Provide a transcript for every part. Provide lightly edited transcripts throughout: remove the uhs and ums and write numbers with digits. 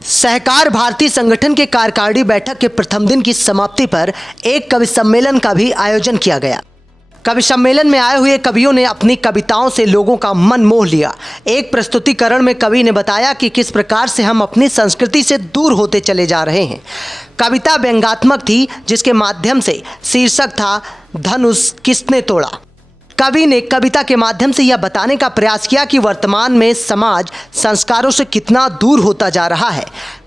सहकार भारती संगठन के कार्यकारिणी बैठक के प्रथम दिन की समाप्ति पर एक कवि सम्मेलन का भी आयोजन किया गया। कवि सम्मेलन में आए हुए कवियों ने अपनी कविताओं से लोगों का मन मोह लिया। एक प्रस्तुतिकरण में कवि ने बताया कि किस प्रकार से हम अपनी संस्कृति से दूर होते चले जा रहे हैं। कविता व्यंग्यात्मक थी, जिसके माध्यम से शीर्षक था धनुष किसने तोड़ा। कवि ने कविता के माध्यम से यह बताने का प्रयास किया कि वर्तमान में समाज संस्कारों से कितना दूर होता जा रहा है।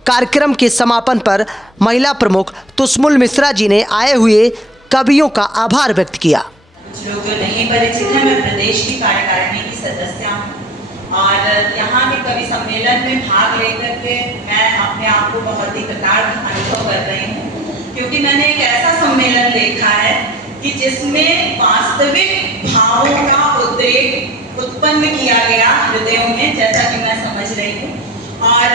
कार्यक्रम के समापन पर महिला प्रमुख तुसमुल मिश्रा जी ने आए हुए कवियों का आभार व्यक्त किया। कुछ लोग जो नहीं परिचित हैं, मैं प्रदेश की कार्यकारिणी की सदस्य हूँ और यहाँ के कवि सम्मेलन में भाग लेकर के मैं अपने आप को बहुत ही कृतार्थ अनुभव कर रही हूँ, क्योंकि मैंने एक ऐसा सम्मेलन देखा है कि जिसमें वास्तविक भावों का उद्रेक उत्पन्न किया गया हृदयों में, जैसा कि मैं समझ रही हूँ। और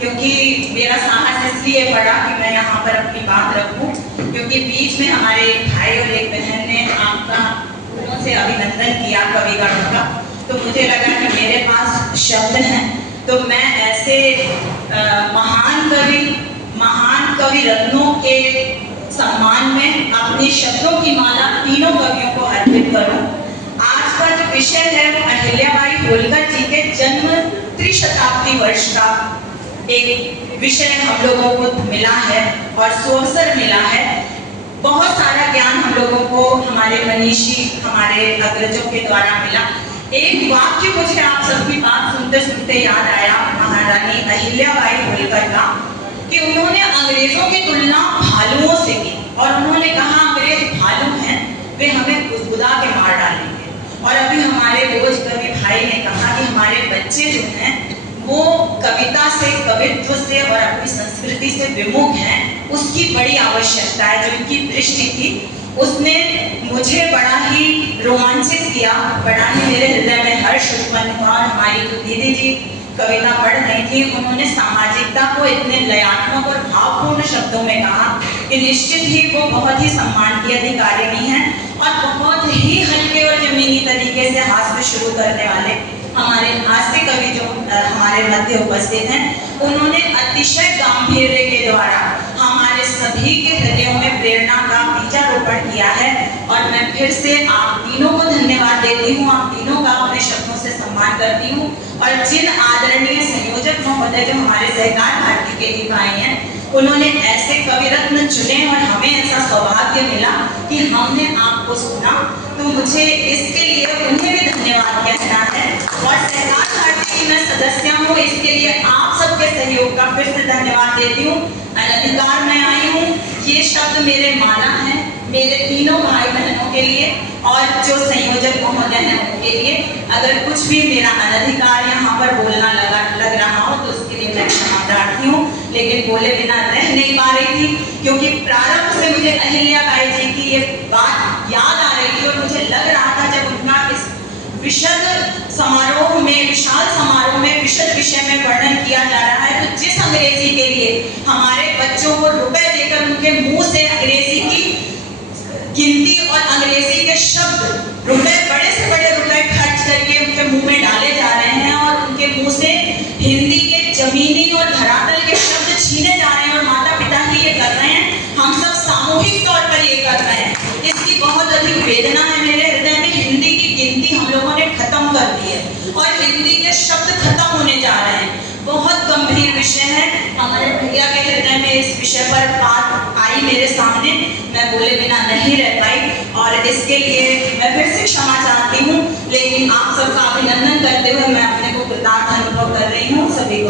क्योंकि मेरा साहस इसलिए बढ़ा कि मैं यहाँ पर अपनी बात रखूँ, क्योंकि बीच में हमारे एक भाई और एक बहन ने आपका फूलों से अभिनंदन किया कविगण का, तो मुझे लगा कि मेरे पास शब्द हैं तो मैं ऐसे महान कवि रत्नों के सम्मान में अपने शब्दों की माला तीनों कवियों को अर्पित करूं। आज का जो विषय है वो अहिल्याबाई होलकर जी के जन्म त्रिशताब्दी वर्ष का एक विषय हम लोगों को मिला है और सुअवसर मिला है। बहुत सारा ज्ञान हम लोगों को हमारे मनीषी, हमारे अग्रजों के द्वारा मिला। एक वाक्य मुझे आप सबकी बात सुनते सुनते याद आया महारानी अहिल्याबाई होलकर का, कि उन्होंने अंग्रेजों की तुलना भालुओं से की और उन्होंने कहा अंग्रेज भालू हैं, वे हमें गुदगुदा के मार डालेंगे। और अभी हमारे रोज कवि भाई ने कहा कि हमारे बच्चे जो हैं वो कविता से, कवित्व से और अपनी संस्कृति से विमुख हैं, उसकी बड़ी आवश्यकता है। जो उनकी दृष्टि थी उसने मुझे बड़ा ही रोमांचित किया, बड़ा ही मेरे हृदय में हर्ष उत्पन्न हुआ। और हमारी जो दीदी जी कविता पढ़ रही थी, उन्होंने सामाजिकता को इतने लयात्मक और भावपूर्ण शब्दों में कहा कि निश्चित ही वो बहुत ही सम्मान की अधिकारिणी हैं और बहुत ही हल्के और जमीनी तरीके से हास्य शुरू करने वाले हमारे हास्य कवि जो हमारे मध्य उपस्थित हैं, उन्होंने अतिशय गांभीर्य के द्वारा हमारे सभी के हृदयों में प्रेरणा का बीजारोपण किया है। और मैं फिर से आप तीनों को धन्यवाद देती हूँ, आप तीनों का अपने शब्दों से सम्मान करती हूँ। और जिन आदरणीय संयोजक महोदय जो हमारे सहकार भारती के ही भाई हैं, उन्होंने ऐसे कवि रत्न चुने और हमें ऐसा सौभाग्य मिला कि हमने आपको सुना, तो मुझे इसके लिए उन्हें भी धन्यवाद कहना है। और सहकार भारती की मैं सदस्य हूँ, इसके लिए आप सबके सहयोग का फिर से धन्यवाद देती हूँ। अनधिकार में आई हूँ, ये शब्द मेरे माला हैं, मेरे तीनों भाई बहनों के लिए और जो संयोजक महोदय हैं उनके लिए। अगर कुछ भी मेरा अनधिकार यहाँ पर बोलना लग रहा हो तो उसके लिए मैं क्षमा प्रार्थी हूँ, लेकिन बोले बिना रह नहीं पा रही थी, क्योंकि प्रारंभ से मुझे अहिल्याबाई जी की ये बात याद आ रही थी और मुझे लग रहा था जब उनका इस विशद समारोह में, विशाल समारोह में विशद विषय में वर्णन किया जा रहा है, तो जिस अंग्रेजी के लिए हमारे बच्चों को रुपए देकर उनके मुंह से अंग्रेजी की गिनती और अंग्रेजी के शब्द, रुपए, बड़े से बड़े रुपए खर्च करके उनके मुंह में डाले जा रहे हैं और उनके मुंह से हिंदी के जमीनी और धरातल के शब्द छीने जा रहे हैं और माता पिता ही ये कर रहे हैं, हम सब सामूहिक तौर पर ये कर रहे हैं। इसकी बहुत अधिक वेदना है मेरे हृदय में। हिंदी की गिनती हम लोगों ने खत्म कर दी है और हिंदी के शब्द खत्म होने जा रहे हैं। बहुत गंभीर विषय है, हमारे भैया के हृदय में इस विषय पर बात आई मेरे सामने, मैं बोले बिना नहीं रह पाई और इसके लिए मैं फिर से क्षमा चाहती हूँ। लेकिन आप सबका अभिनंदन करते हुए मैं अपने को कृतार्थ अनुभव कर रही हूँ। सभी को